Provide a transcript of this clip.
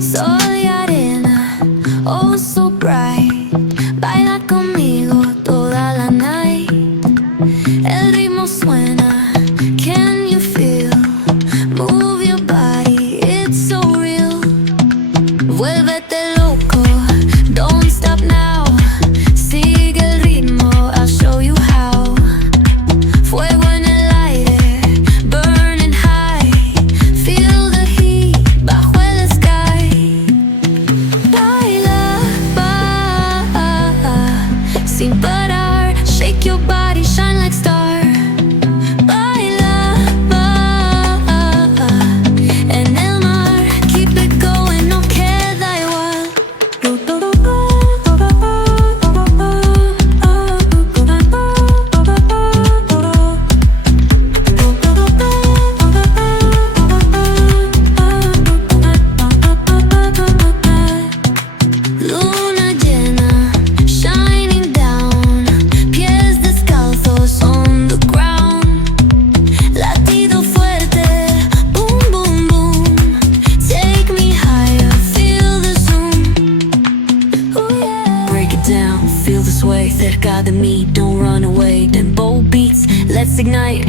Soy arena, oh so bright. Baila conmigo toda la night. El ritmo suena, can you feel? Move your body, it's so real. Vuélvete loco, don't stop now. Sigue el ritmo, I'll show you how. Fuego en el aire, burning high. Feel the heat bajo el sky. Baila, sin parar. Shake your body, shine like star. Baila, en el mar. Keep it going, no queda igual. Luna llena, shining down. Pies descalzos on the ground. Latido fuerte, boom, boom, boom. Take me higher, feel the zoom. Ooh, yeah. Break it down, feel the sway. Cerca de mí, don't run away. Tempo beats, let's ignite.